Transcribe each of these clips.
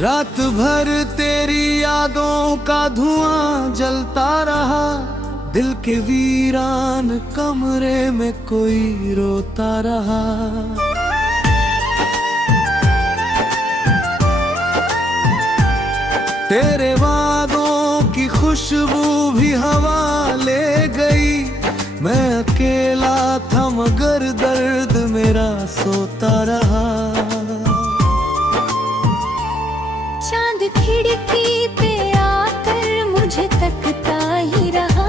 रात भर तेरी यादों का धुआं जलता रहा, दिल के वीरान कमरे में कोई रोता रहा। तेरे वादों की खुशबू भी हवा ले गई, मैं अकेला था मगर दर्द मेरा सोता रहा। चांद खिड़की पे आकर मुझे तकता ही रहा,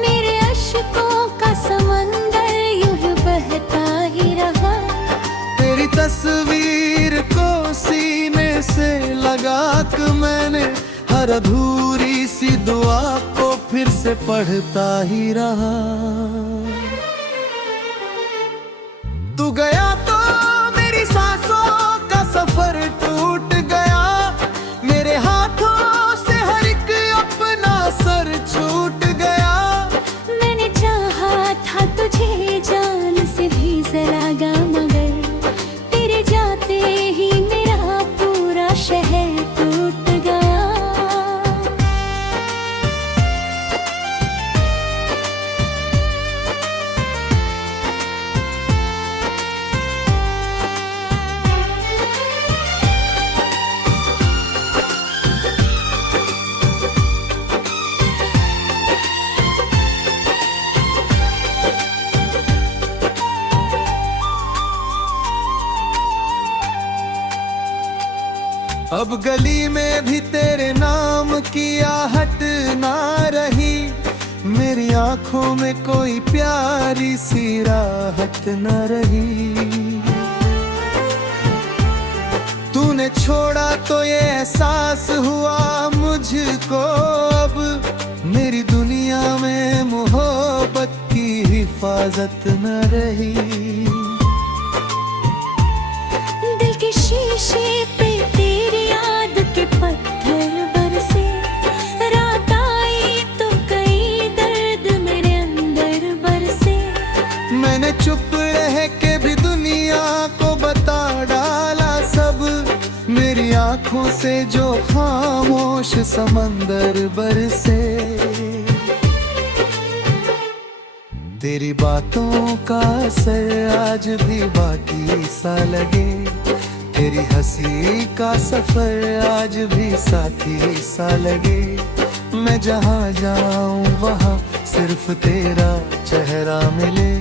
मेरे अश्कों का समंदर यूं ही बहता ही रहा। तेरी तस्वीर को सीने से लगा कर मैंने हर अधूरी सी दुआ को फिर से पढ़ता ही रहा। तू गया तो मेरी सांसों का सफर टूट गया, मेरे हाथों से हर एक अपना सर छूट गया। मैंने चाहा था तुझे जान से भी जरा मगर तेरे जाते ही मेरा पूरा शहर टूट गया। अब गली में भी तेरे नाम की आहट ना रही, मेरी आंखों में कोई प्यारी सी राहत न रही। तूने छोड़ा तो ये एहसास हुआ मुझको, अब मेरी दुनिया में मोहब्बत की हिफाजत न रही। दिल के शीशे पे तेरी याद के पत्थर बरसे, रात आई तो कई दर्द मेरे अंदर बरसे। मैंने चुप रह के भी दुनिया को बता डाला सब, मेरी आंखों से जो खामोश समंदर बरसे। तेरी बातों का असर आज भी बाकी सा लगे, तेरी हंसी का सफर आज भी साथी सा लगे। मैं जहाँ जाऊँ वहाँ सिर्फ तेरा चेहरा मिले,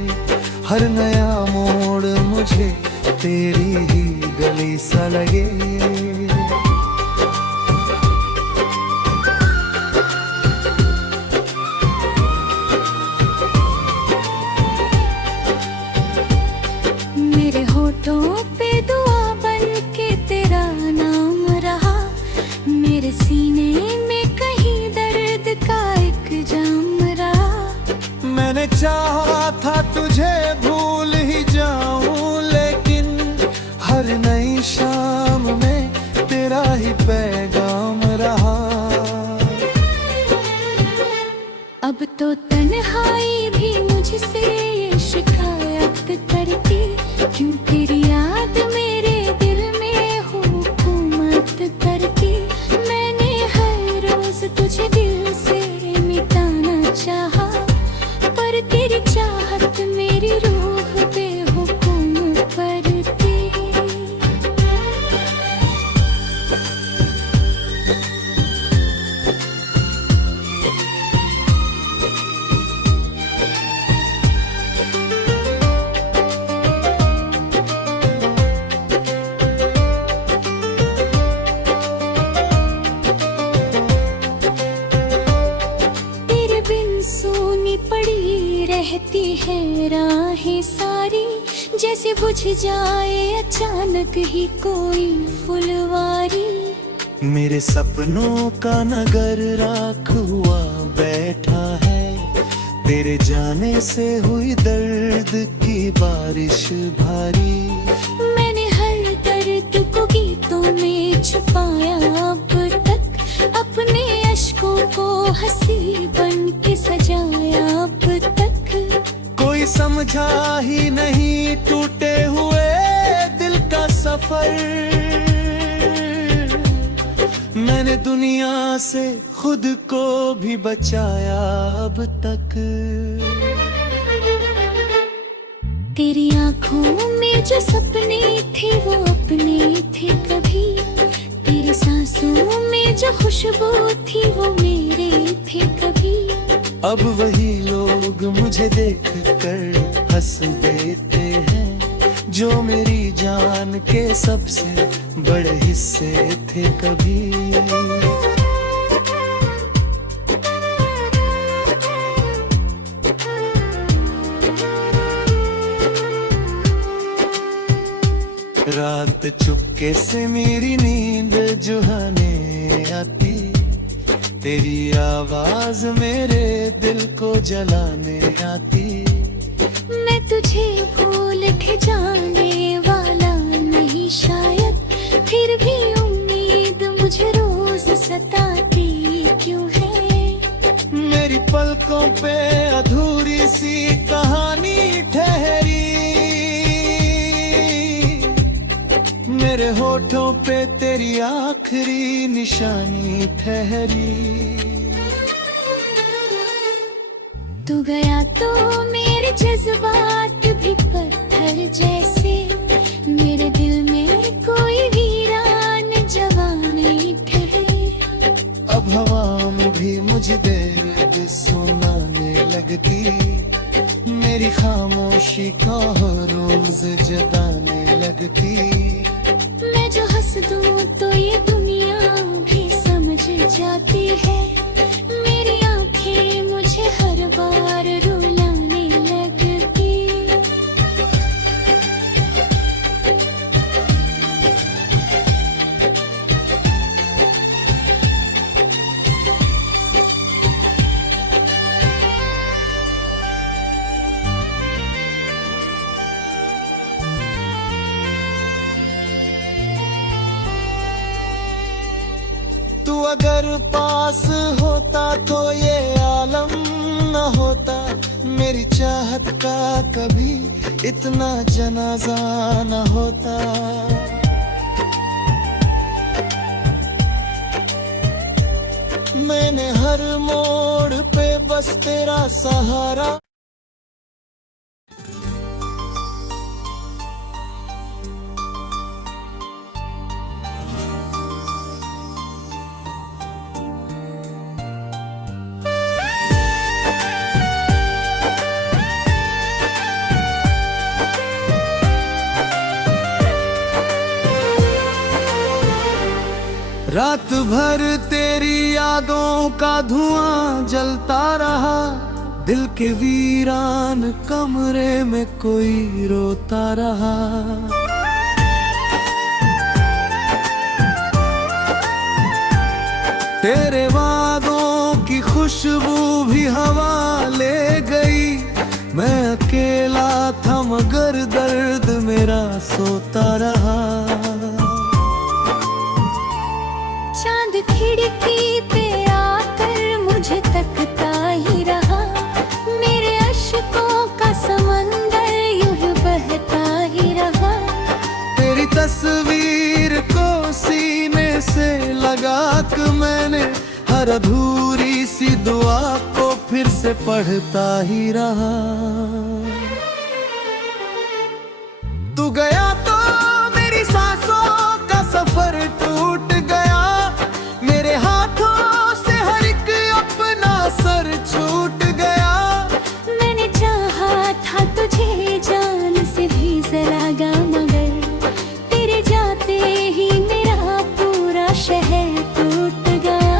हर नया मोड़ मुझे तेरी ही गली सा लगे। मेरे होठों पे दुआ बन के तेरा नाम रहा, मेरे सीने में कहीं दर्द का एक जाम रहा। मैंने चाहा था तुझे भूल ही जाऊं, लेकिन हर नई शाम में तेरा ही पैगाम रहा। अब तो तन्हाई भी मुझसे ये शिकायत करती, क्यों तेरी याद मेरे दिल में हुकूमत करती। मैंने हर रोज तुझे दिल से मिटाना चाहा, पर तेरी चाहत मेरी रूह पे हुकुम करती। सोनी पड़ी रहती है राहें सारी, जैसे बुझ जाए अचानक ही कोई फुलवारी। मेरे सपनों का नगर राख हुआ बैठा है, तेरे जाने से हुई दर्द की बारिश भारी। मैंने हर दर्द को गीतों में छुपाया अब तक, अपने अश्कों को हंसी बन के सजाया अब तक। कोई समझा ही नहीं टूटे हुए दिल का सफर, मैंने दुनिया से खुद को भी बचाया अब तक। तेरी आंखों में जो सपने थे वो अपने थे कभी, तेरी सांसों में जो खुशबू थी वो मेरे थे कभी। अब वही लोग मुझे देख कर हंस देते हैं जो मेरी जान के सबसे बड़े हिस्से थे कभी। रात चुपके से मेरी नींद जुहाने आती, तेरी आवाज मेरे दिल को जलाने आती। मैं तुझे भूल के जाने वाला नहीं शायद, फिर भी उम्मीद मुझे रोज सताती क्यों है। मेरी पलकों पे अधूरी सी कहानी ठहरी, मेरे होठों पे तेरी आखिरी निशानी ठहरी। तू गया तो मेरे जज्बात भी पत्थर जैसे, मेरे दिल में कोई वीरान जवानी ठहरे। अब हवा में भी मुझे देर सुनाने लगती, मेरी खामोशी को रोज जताने लगती। मैं जो हंस दूं तो ये दुनिया भी समझ जाती है, मेरी आंखें मुझे हर बार रुलाने लगती। तू अगर पास होता तो ये आलम न होता, मेरी चाहत का कभी इतना जनाजा न होता। मैंने हर मोड़ पे बस तेरा सहारा। रात भर तेरी यादों का धुआं जलता रहा, दिल के वीरान कमरे में कोई रोता रहा। तेरे वादों की खुशबू भी हवा ले गई, मैं अकेला था मगर दर्द मेरा सोता रहा। चांद खिड़की पे आकर मुझे तकता ही रहा, मेरे अश्कों का समंदर यूं बहता ही रहा। तेरी तस्वीर को सीने से लगा कर मैंने हर अधूरी सी दुआ को फिर से पढ़ता ही रहा। तू गया तो मेरी सांसों का सफर टूट गया, मेरे हाथों से हर एक अपना सर छूट गया। मैंने चाहा था तुझे जान से भी जरागा, मगर तेरे जाते ही मेरा पूरा शहर टूट गया।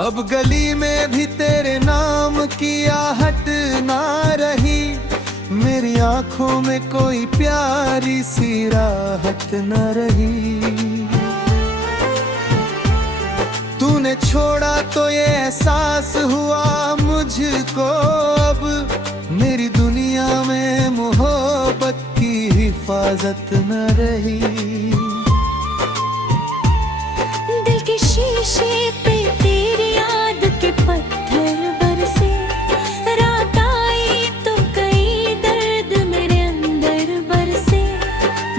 अब गली में भी तेरे नाम की आहट ना रही, मेरी आंखों में कोई प्यारी सी राहत न रही। तू तूने छोड़ा तो ये एहसास हुआ मुझको, अब मेरी दुनिया में मोहब्बत की हिफाजत न रही। दिल के शीशे पे तेरी याद के पत्थर बरसे, रात आई तो कई दर्द मेरे अंदर बरसे।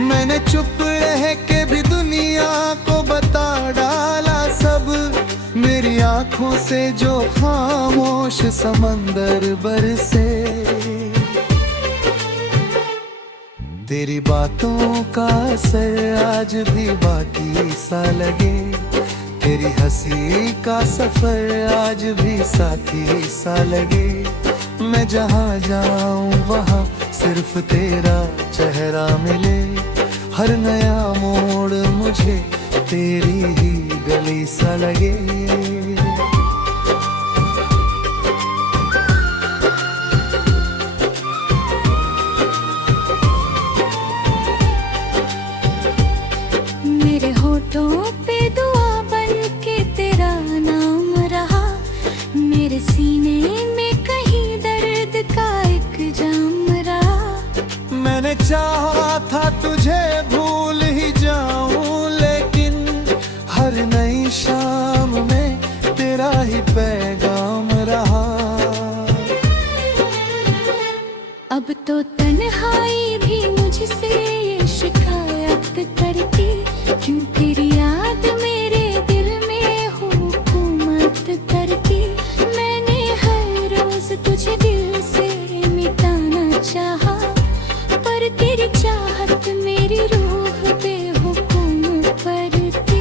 मैंने चुप रह के भी दुनिया को बता डाला सब, मेरी आंखों से जो खामोश समंदर बरसे। तेरी बातों का असर आज भी बाकी सा लगे, तेरी हंसी का सफर आज भी साथी सा लगे। मैं जहाँ जाऊँ वहाँ सिर्फ तेरा चेहरा मिले, हर नया मोड़ मुझे तेरी ही गली सा लगे। मेरे होठों पे दुआ बन के तेरा नाम रहा, मेरे सीने में कहीं दर्द का एक जाम रहा। मैंने चाहा था तुझे भूल ही जाऊं, लेकिन हर नई शाम में तेरा ही पैगाम रहा। अब तो तन्हाई भी मुझसे ये शिकायत करती, क्यों तेरी याद मेरे दिल में हुकूमत करती। मैंने हर रोज तुझे दिल से मिटाना चाहा, पर तेरी चाहत मेरी रूह पे हुकुम करती।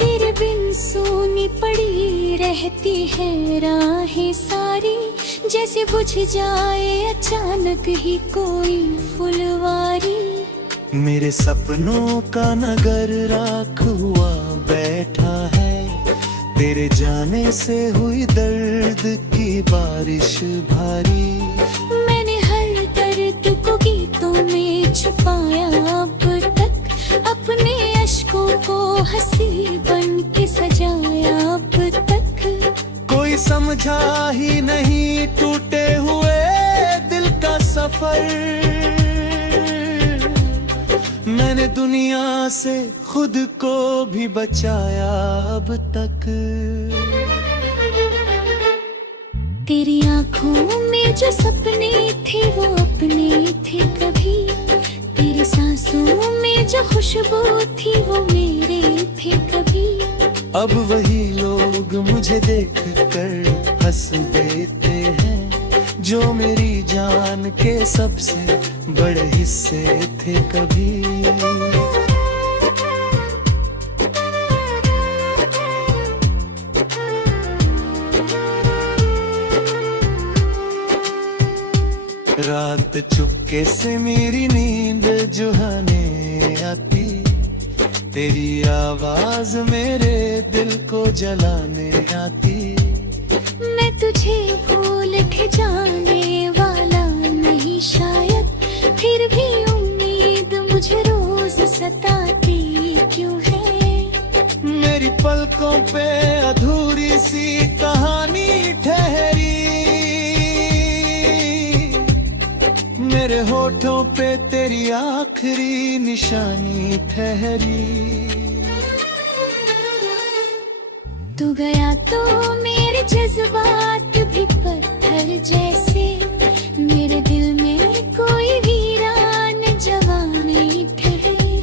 तेरे बिन सूनी पड़ी रहती है राहें सारी, जैसे बुझ जाए अचानक ही कोई फुलवारी। मेरे सपनों का नगर राख हुआ बैठा है, तेरे जाने से हुई दर्द की बारिश भारी। मैंने हर दर्द को गीतों में छुपाया अब तक, अपने अश्कों को हंसी बन के सजाया अब तक। कोई समझा ही नहीं टूटे हुए दिल का सफर, मैंने दुनिया से खुद को भी बचाया अब तक। तेरी आंखों में जो सपने थे वो अपने थे कभी, तेरी सांसों में जो खुशबू थी वो मेरे थे कभी। अब वही लोग मुझे देख कर हंस देते हैं, जो मेरी जान के सबसे बड़े हिस्से थे कभी। रात चुपके से मेरी नींद जुहाने आती, तेरी आवाज मेरे दिल को जलाने आती। मैं तुझे भूल के जाने वाला नहीं शायद, फिर भी उम्मीद मुझे रोज सताती क्यों है। मेरी पलकों पे अधूरी सी कहानी ठहरी, मेरे होठों पे तेरी आखिरी निशानी ठहरी। तू गया तो मेरे जज्बात भी पत्थर जैसे, मेरे दिल में कोई वीरान जवानी ठहरे।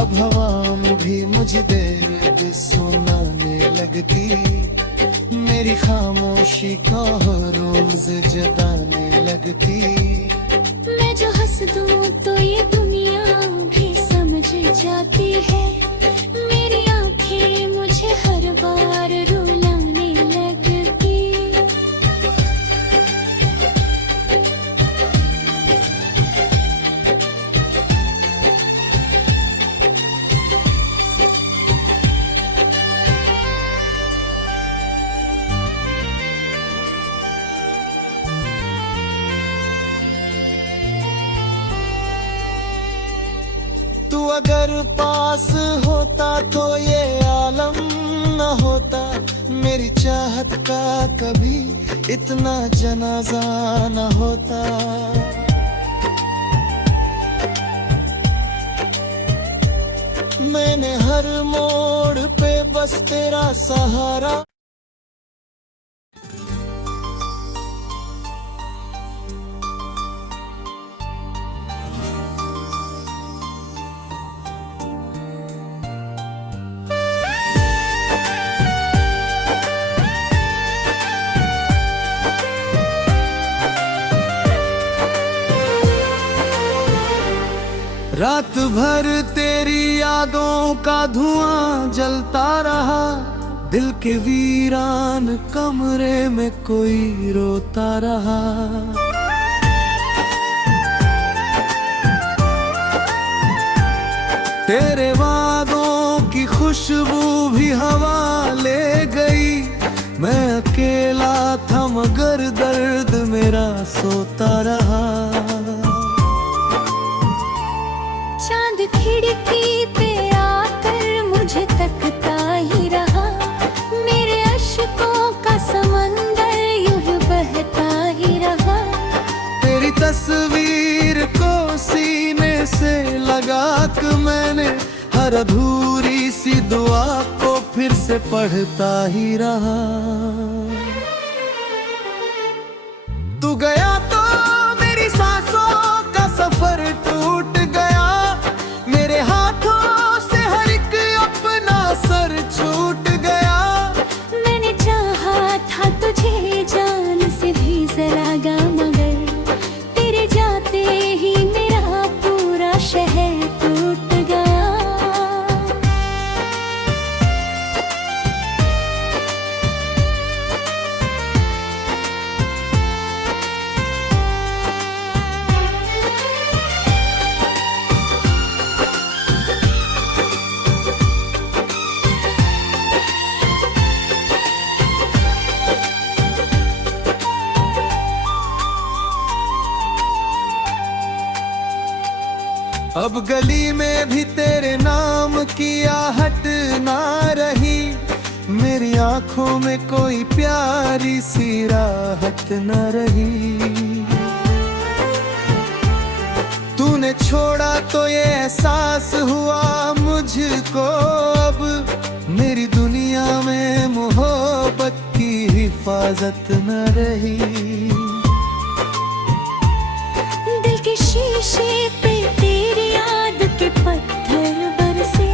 अब हवा में भी मुझे दर्द सुनाने लगती, मेरी खामोशी को रोज जताने लगती। मैं जो हंस दूं तो ये दुनिया भी समझ जाती है, मेरी आंखें मुझे हर बार रुलाने लगती। अगर पास होता तो ये आलम न होता, मेरी चाहत का कभी इतना जनाजा न होता। मैंने हर मोड़ पे बस तेरा सहारा। रात भर तेरी यादों का धुआं जलता रहा, दिल के वीरान कमरे में कोई रोता रहा। तेरे वादों की खुशबू भी हवा ले गई, मैं अकेला था मगर दर्द मेरा सोता रहा। चांद खिड़की पे आकर मुझे तकता ही रहा, मेरे अश्कों का समंदर यूं बहता ही रहा। तेरी तस्वीर को सीने से लगा कर मैंने हर अधूरी सी दुआ को फिर से पढ़ता ही रहा। तू गया तो मेरी सांसों का सफर टूट गया, मेरे हाथों से हर एक अपना सर छूट गया। मैंने चाहा था तुझे जान से भी जरागा, मगर तेरे जाते ही मेरा पूरा शहर टूट गया। अब गली में भी तेरे नाम की आहट ना रही, मेरी आंखों में कोई प्यारी सी राहत न रही। तूने छोड़ा तो ये एहसास हुआ मुझको, अब मेरी दुनिया में मोहब्बत की हिफाजत न रही। दिल के शीशे पे तेरी याद के पत्थर बरसे,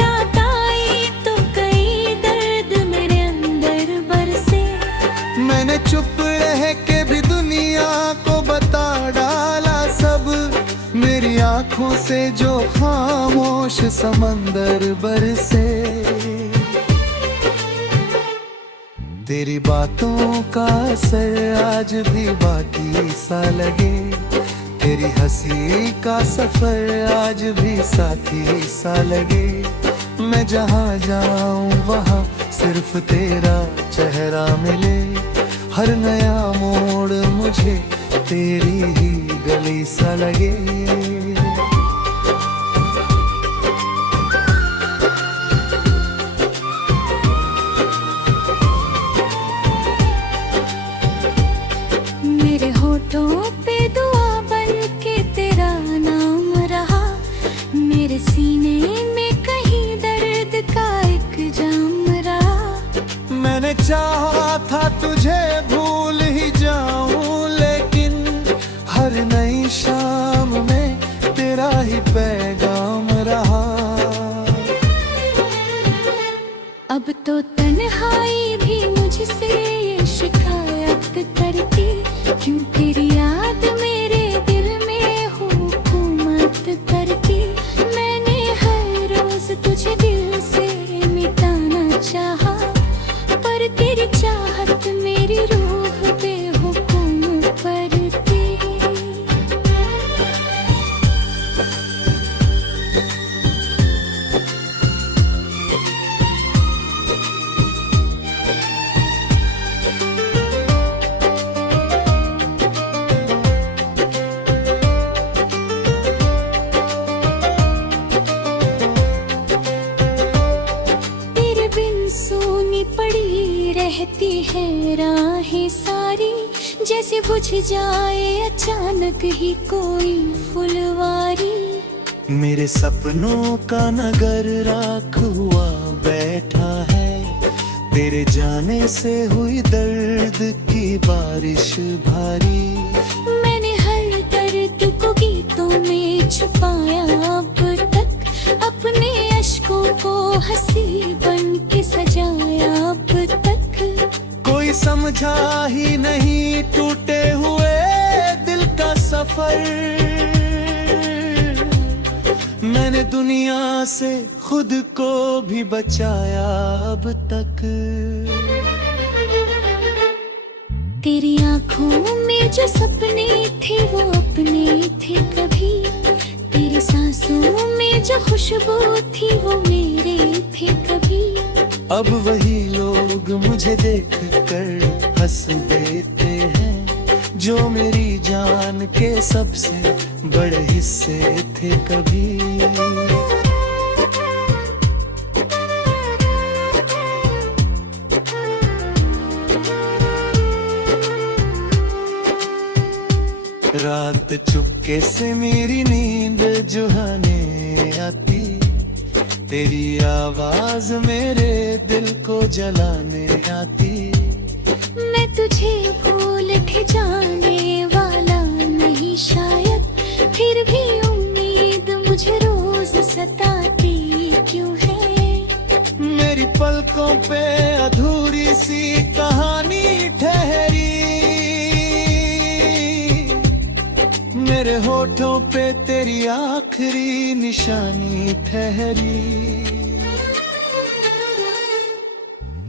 रात आई तो कई दर्द मेरे अंदर बरसे। मैंने चुप रह के भी दुनिया को बता डाला सब, मेरी आंखों से जो खामोश समंदर बरसे। तेरी बातों का असर आज भी बाकी सा लगे, तेरी हंसी का सफर आज भी साथी सा लगे। मैं जहाँ जाऊँ वहाँ सिर्फ तेरा चेहरा मिले, हर नया मोड़ मुझे तेरी ही गली सा लगे। मेरे होठों पे दुआ बन के तेरा नाम रहा, मेरे सीने में कहीं दर्द का एक जाम रहा। मैंने चाहा था तुझे भूल ही जाऊं, लेकिन हर नई शाम में तेरा ही पैगाम रहा। अब तो तन्हाई भी मुझसे ये शिकायत करती, क्यों तेरी याद मेरे दिल में हुकूमत करती। मैंने हर रोज तुझे दिल से मिटाना चाहा, पर तेरी चाह पड़ी रहती है राहें सारी, जैसे बुझ जाए अचानक ही कोई फुलवारी। मेरे सपनों का नगर राख हुआ बैठा है, तेरे जाने से हुई दर्द की बारिश भारी। मैंने हर दर्द को गीतों में छुपाया अब तक, अपने अश्कों को हंसी बन के सजाया अब तक। कोई समझा ही नहीं टूटे हुए दिल का सफर, मैंने दुनिया से खुद को भी बचाया अब तक। तेरी आंखों में जो सपने थे वो अपने थे कभी, तेरी सांसों में जो खुशबू थी वो मेरे थे कभी। अब वही लोग मुझे देख कर हंस देते हैं, जो मेरी जान के सबसे बड़े हिस्से थे कभी। रात चुपके से मेरी नींद जुहाने आती, तेरी आवाज मेरे दिल को जलाने आती। मैं तुझे भूल के जाने वाला नहीं शायद, फिर भी उम्मीद मुझे रोज सताती क्यों है। मेरी पलकों पे अधूरी सी कहानी ठहरी, मेरे होठों पे तेरी आखिरी निशानी ठहरी।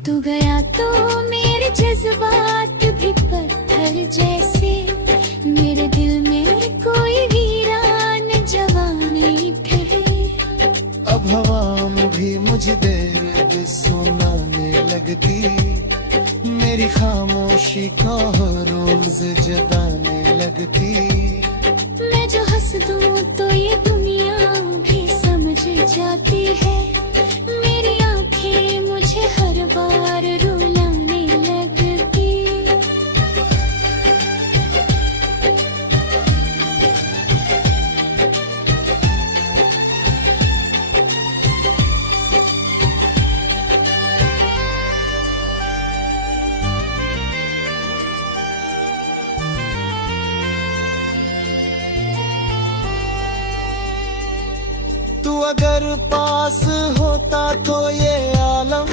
तू गया तो मेरे जज्बात भी पत्थर जैसे, मेरे दिल में कोई वीरान जवानी ठहरे। अब हवा में भी मुझे दर्द सुनाने लगती, मेरी खामोशी को रोज जगाने लगती। मैं जो हंस दूं तो ये दुनिया भी समझ जाती है, मेरी आंखें मुझे हर बार रुलाने लगती। तू अगर पास होता तो ये आलम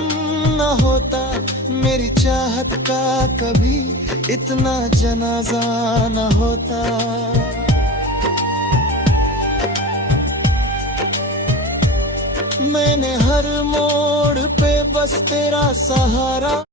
न होता, मेरी चाहत का कभी इतना जनाजा न होता। मैंने हर मोड़ पे बस तेरा सहारा